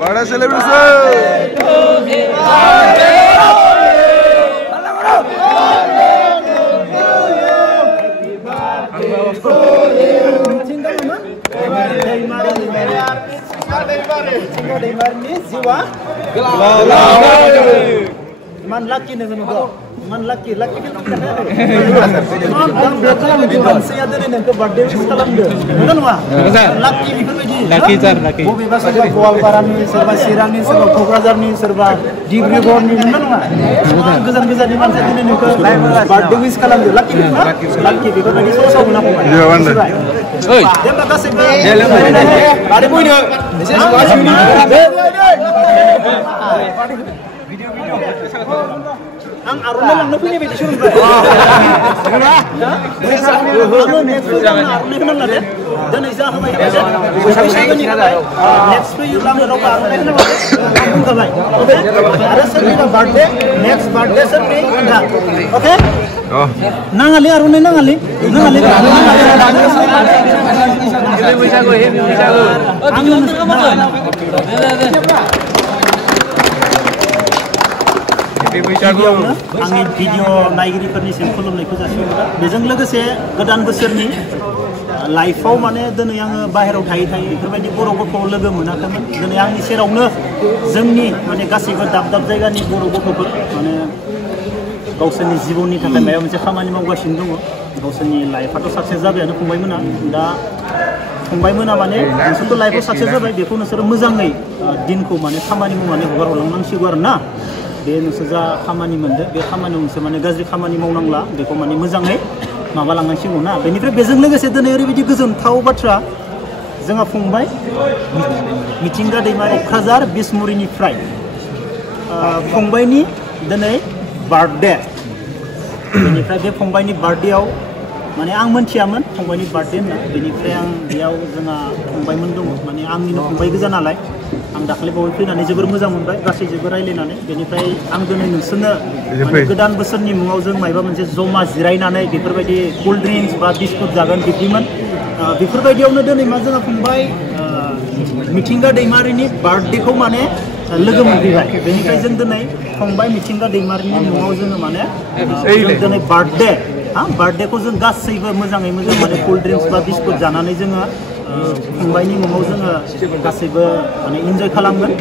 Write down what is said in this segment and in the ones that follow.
बड़ा celebration Man laki nih kan man laki kan saya ada nih ke birthday salam deh benar nggak laki nih laki mau bebas serba Kualparan nih serba Sirang nih serba Kokrajhar nih serba Dibrugarh nih benar nggak gesan di mana saya nih ke birthday salam deh laki itu tadi sosok guna pun oi terima kasih ada pun dia ang aruna lang nabi ni beti shuru ba dan isa hamay next to you lang ro ba aruna ang kamay okay ara sir ni birthday next birthday sir ni okay nangali aruna nangali आंनि video नायगिरिफोरनिसिम खुलुमनायखौ जासिहरबाय बेजों लोगोसे गोदान बोसोरनि लाइफआव माने दिनै आङो बाहेरायाव थायै बेफोरबायदि बर'फोरखौ लोगो मोनाखैमोन दिनै आंनि सेरावनो जोंनि माने गासैबो दाब दाब जायगानि बर' गथ'फोर माने गावसोरनि जिबननि थाखाय माबा मोनसे खामानि मावगासिनो दङ गावसोरनि लाइफआथ' साक्सेस जाबायानो फंबायमोना दा फंबायमोना माने नोंसोरथ' लाइफआव साक्सेस जाबाय बेखौ नोंसोरो मोजाङै दिनखौ माने खामानि मावनानै हगारहरलांनांसिगौ आरो ना बे नोंसोर जा खामानि मोनदो बे खामानियाव नोंसोर माने गाज्रि खामानि मावनांला बेखौ माने मोजाङै माबालांनांसिगौ ना बेनिफ्राय बेजों लोगोसे दिनै ओरैबायदि गोजोनथाव बाथ्रा जोंहा फंबाय मिथिंगा दैमारि क'क्राझार बिसमुरिनिफ्राय फंबायनि दिनै बार्थडे बेनिफ्राय बे फंबायनि बार्थडेआव माने आं मोनथियामोन फंबायनि बार्थडे होनना बेनिफ्राय आं बेयाव जोंहा फंबायमोन दङ माने आंनिनो फंबाय गोजा नालाय आं दाखालि बावै फैनानै जोबोर मोजां मोनबाय गासैजोंबो रायलायनानै बेनिफ्राय आं दिनै नोंसोरनो माने गोदान बोसोरनि मुङाव जों माबा मोनसे जमा जिरायनानै बेफोरबायदि कुल्ड ड्रिंक्स बा बिस्कुट जागोन बिदिमोन बेफोरबायदियावनो दिनै मा जोंहा फंबाय मिथिंगा दैमारिनि बार्थडेखौ माने लोगो मोनफैबाय बेनिफ्राय जों दिनै फंबाय मिथिंगा दैमारिनि मुङाव जोङो माने दिनै बार्थडेखौ जों गासैबो मोजाङै मोजां माने कुल्ड ड्रिंक्स बा बिस्कुट जानानै जोङो फंबायनि मुङाव जोङो गासैबो माने इन्जय खालामगोन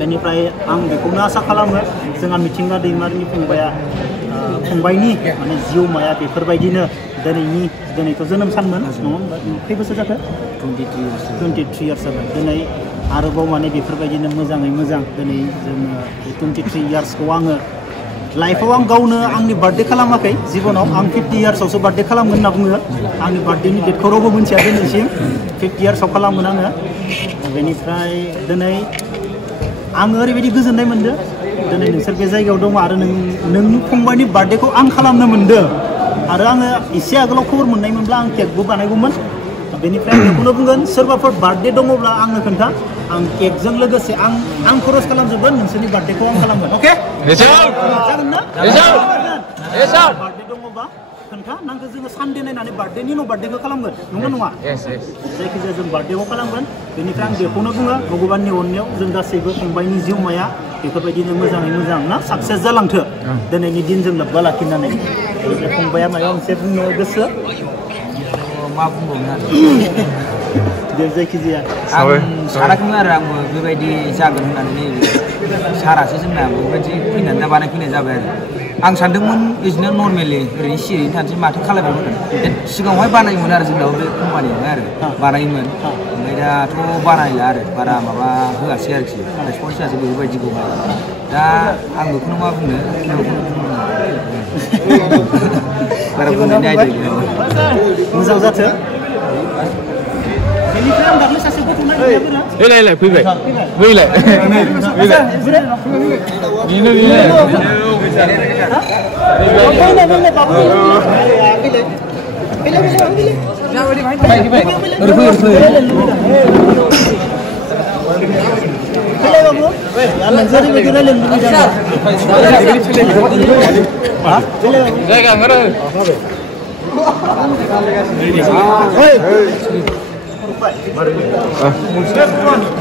बेनिफ्राय आं बेखौनो आसा खालामो जोंहा मिथिंगा दैमारिनि फंबायनि माने जिउमाया बेफोरबायदिनो दिनैथ' जोनोम सानमोन नङा होमबा खै बोसोर जाखो 23 इयार्स जाबाय दिनै आरोबाव माने बेफोरबायदिनो मोजाङै मोजां दिनै जोङो 23 इयार्सखौ आङो लाइफआव आं गावनो आंनि बार्थडे खालामाखै जिबनाव आं 50 इयार्सआवसो बार्थडे खालामगोन होनना बुङो आंनि बार्थडेनि डेटखौ रावबो मिथिया दिनैसिम 50 इयार्सआव खालामगोन आङो बेनिफ्राय दिनै आङो ओरैबायदि गोजोननाय मोनदों दिनै नोंसोर बे जायगायाव दङ आरो नोंनि फंबायनि बार्थडेखौ आं खालामनो मोनदों आरो आङो एसे आगोलाव खबर मोननायमोनब्ला आं केकबो बानायगौमोन बेनिफ्राय आं बेखौनो बुंगोन सोरबाफोर बार्थडे दङब्ला आंनो खोन्था आं केकजों लोगोसे आं खरस खालामजोबगोन नोंसोरनि बार्थडेखौ आं खालामगोन अके जागोन ना बार्थडे दङबा खोन्था नांगौ जोङो सानडे नायनानै बार्थडेनि उनाव बार्थडेखौ खालामगोन नंगौ नङा जायखिजाया जों बार्थडेखौ खालामगोन बेनिफ्राय आं बेखौनो बुङो भगबाननि अननायाव जों गासैबो फंबायनि जिउमाया बेफोरबायदिनो मोजाङै मोजां ना साक्सेस जालांथो दिनैनि दिनजों लोब्बा लाखिनानै फंबाया माबा मोनसे बुंनो गोसो मा बुंबावनो आरो दे जायखिजाया आं सानाखैमोन आरो आंबो बेबायदि जागोन होननानै सारासो जोंना बेबायदि फैनानै दा बानायफैनाय जाबाय आरो आं सानदोंमोन बिदिनो नर्मेलि ओरैनो सिरियैनो थानोसै माथो खालामबावनो सिगाङावहाय बानायोमोन आरो जोंनाव बे कम्पानियावहाय आरो बानायोमोन ओमफ्राय दाथ' बानायला आरो बारा माबा होआसै आरोखि रेसपन्स होआसै बेफोरबायदिखौहाय दा आं बेखौनो मा बुंनो बारा बुंनायनि आयदा गैया मोजां जाथो बेनिफ्राय आं दाख्लै सासे गथ' फैलाय फैबाय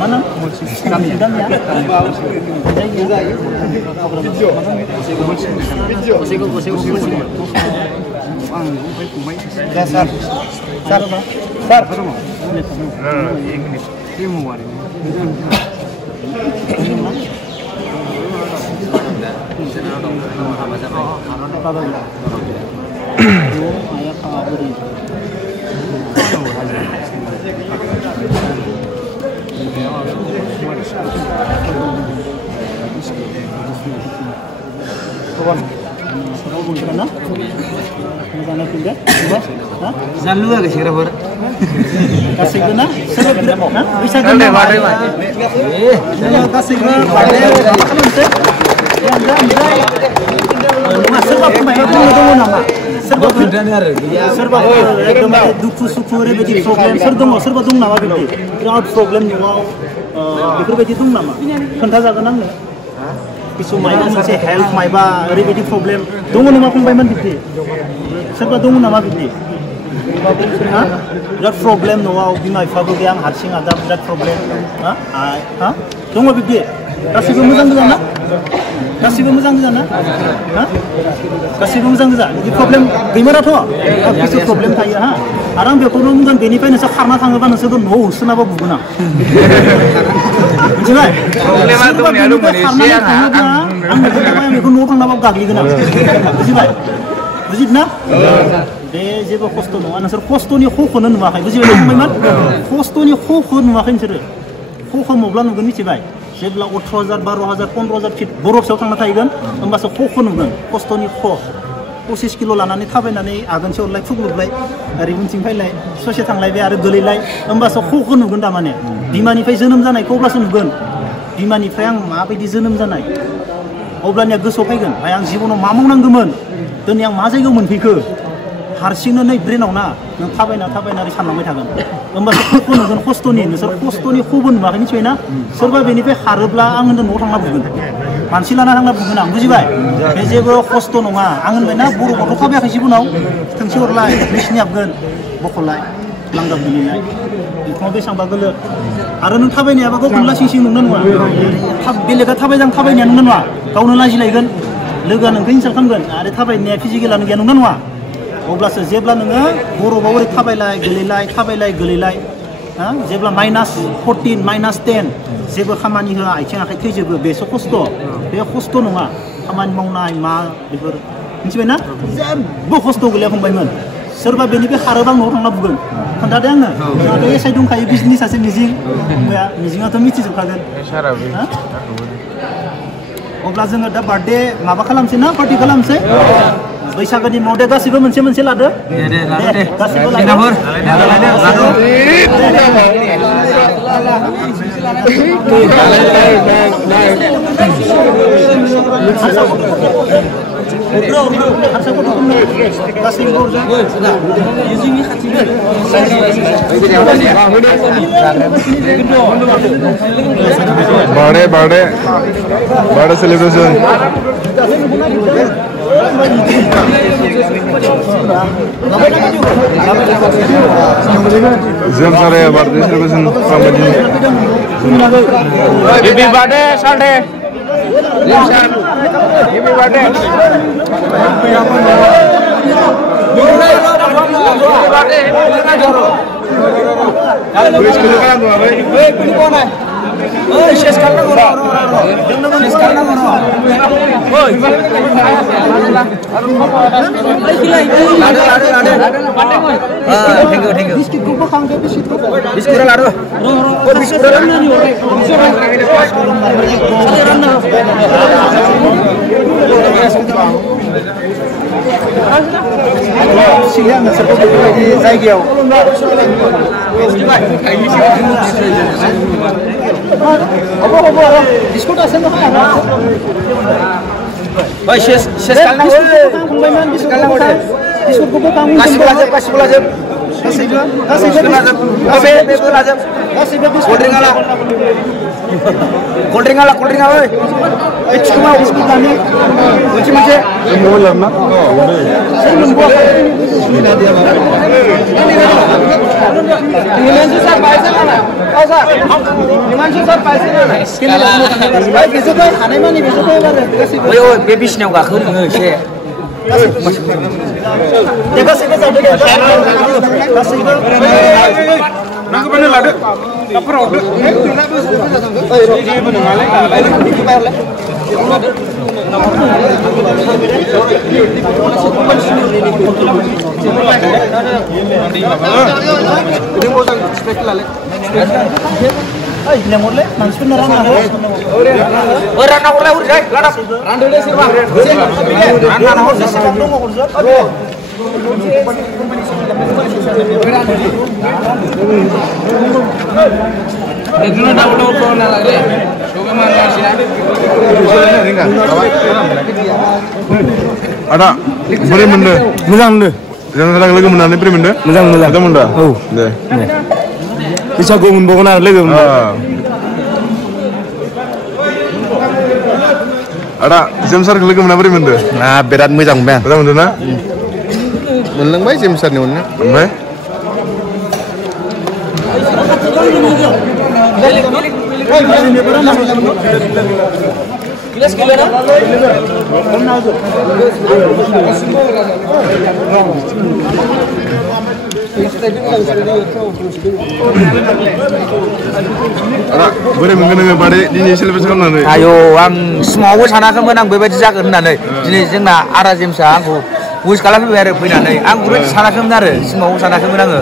Mana? Dan ya. Jangan lupa kasih rapor. Kasih guna, bisa guna. Kasih guna. Serba pemain itu nama. Serba एकदम दुखु सुखु ओरैबायदि प्रब्लेम सोर दं नामा बिदि बिराद प्रब्लेम न'आव बेफोरबायदि दं नामा खोन्थाजागोन आंनो किसु मायबा मोनसे हेल्थ मायबा ओरैबायदि प्रब्लेम दङ नामा फंबायमोन बिदि सोरबा दङ नामा बिदि बिराद प्रब्लेम न'आव बिमा बिफाबो गैया आं हारसिं आदा बिराद प्रब्लेम दङ बिदि गासिबो मोजां गोजा ना गासिबो मोजां गोजा ना गासिबो मोजां गोजा बिदि प्रब्लेम गैमाराथ' किसु प्रब्लेम थायो हा आरो आं बेखौनो बुंगोन बेनिफ्राय नोंसोर खारना थाङोबा नोंसोरखौ न'आव होसोनाबा बुगोन आं मिथिबाय आं बेखौ न'आव थांनाबा गाग्लिगोन आं बुजिबाय बुजिदों बे जेबो खस्थ' नङा नोंसोर खस्थ'नि ख'खौनो नुवाखै बुजिबाय फंबायमोन खस्थ'नि ख'खौ नुवाखै नोंसोरो ख'खौ मब्ला नुगोन मिथिबाय जेब्ला 18,000 12,000 15,000 फिट बरफआव थांना थाहैगोन होमबासो ख'खौ नुगोन खस्थ'नि ख' 25 किल' लानानै थाबायनानै आगोनसे हरलाय फुग्लुबलाय ओरै उनथिं फैलाय ससे थांलायबाय आरो गोलैलाय होमबासो ख'खौ नुगोन थारमाने बिमानिफ्राय जोनोम जानायखौ अब्लासो नुगोन बिमानिफ्राय आं माबायदि जोनोम जानाय अब्लानिया गोसोआव फैगोन भाई आं जिबनाव मा मावनांगौमोन दिनै आं मा जायगायाव मोनफैखो हारसिंनो नै ब्रेनाव ना नों थाबायना ओरै सानलांबाय थागोन होमबासो ख'खौ नुगोन खस्थ'नि नोंसोर खस्थ'नि ख'बो नुवाखै मिथिबायना सोरबा बेनिफ्राय खारोब्ला आं होनदों न'आव थांना बुगोन मानसि लाना थांना बुगोन आं बुजिबाय बे जेबो खस्थ' नङा आं होनबायना बर'आवथ' थाबायाखै जिबनाव थोंसे हरलाय मेसिन हाबगोन बख'लाय लांदां गोलैनाय बिखुङाव बेसेबांबा गोलोद आरो नों थाबायनायाबो गावखौनो लासिं सिं नंना नङा बेलेगा थाबायनाया नंना नङा गावनो लाजिलायगोन लोगोआ नोंखौ इनसाल्ट खालामगोन आरो थाबायनाया फिजिकेलानो गैया नंना नङा अब्लासो जेब्ला नोङो बरफआव ओरै थाबायलाय गोलैलाय जेब्ला -14 -10 जेबो खामानि होआ आथिं आखाइ थैजोबो बेसो खस्थ' बे खस्थ' नङा खामानि मावनाय मा बेफोर मिथिबायना जेबो खस्थ' गैया फंबायमोन सोरबा बेनिफ्राय खारोबा न'आव थांना बुगोन खोन्थादो आंनो जोंहाथ' एसाइ दंखायो बिजनेस सासे मिजिं मिजिङाथ' मिथिजोबखागोन अब्ला जोङो दा बार्थडे माबा खालामसै ना पार्टि खालामसै बैसागोनि मदे गासिबो मोनसे लादो दे गासिबो birthday celebration Jam sore birthday celebration company. Happy birthday Sunday. Happy birthday. Wish kilo kan tuh, Abang? Pilih kona. Shes karena kono. Shes karena kono. Oi. Thank you. Biskit ko khang ke biskit ko. Biskit lado. Oh biskit na ni ore. Siang seperti di Zaigyo. Apa biskut asal mana? Baik, ses kalau biskut ko kamu. Kasih belajar. बे बिसिनायाव गाखो नोङो एसे नांगौबानो लादो कापफोराव जेबो नङालै लेंहरलै मानसिफोरनो रानना हो रानना हरलाय हरजाय रानदो सोरबा रानना हर जेसेबां दङ हरजोब एकजोंनो दाबो दाबो फोना लागले सबै मानसिना ada बोरै मोनदो मोजां मोनदो जों लोगो मोननानै बोरै मोनदो मोजां मोनदो औ दे बैसागु मोनबावगोन आरो लोगो मोनबा ada जेमसारखौ लोगो मोनना बोरै मोनदो बिराद मोजां मोनबाय मोजां मोनदो ना मोनलांबाय जेमसारनि अनना ओमफ्राय बोरै मोनगोन नोङो बादै दिनै सेलेब्रेट खालामनानै आयौ आं सिमाङावबो सानाखैमोन आं बेबायदि जागोन होननानै दिनै जोंना आदा जेमसा आंखौ उइस खालामफैबाय आरो फैनानै आं बेबायदि सानाखैमोन आरो सिमाङावबो सानाखैमोन आङो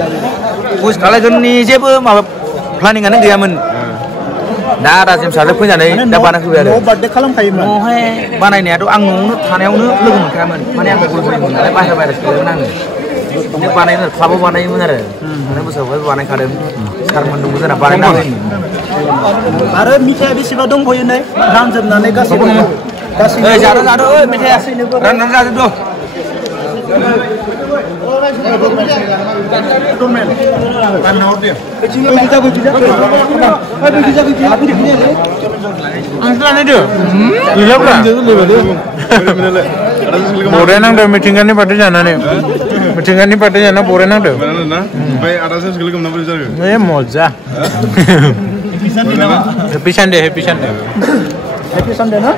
उइस खालामगोननि जेबो माबा प्लानिंआनो गैयामोन दा आदा जेमसाजों फैनानै दा बानायफैबाय आरो बार्थडे खालामखायोमोन न'आवहाय बानायनायाथ' आं न'आवनो थानायावनो लोगो मोनखायामोन माने आं गलफोरमोन नालाय बाहेरा खालामोन आङो बिदिनो बानायोमोन क्लाबाव बानायोमोन आरो थांनाय बोसोरावहाय बानायखादों सारमोन दंबो जोंना बानायना होयोमोन आरो मिथाइया बेसेबा दंबयो नै रानजोबनानै गासैबो जादो जादो मेथाइया राननानै जाजोबदो बरायनांदों मिथिंगानि पार्टि जानानै मिथिंगानि पार्टि जाना बरायनांदों ओमफ्राय आदाजों लोगो मोनना बोरै जागोन ए मजा हेपि सानडे ना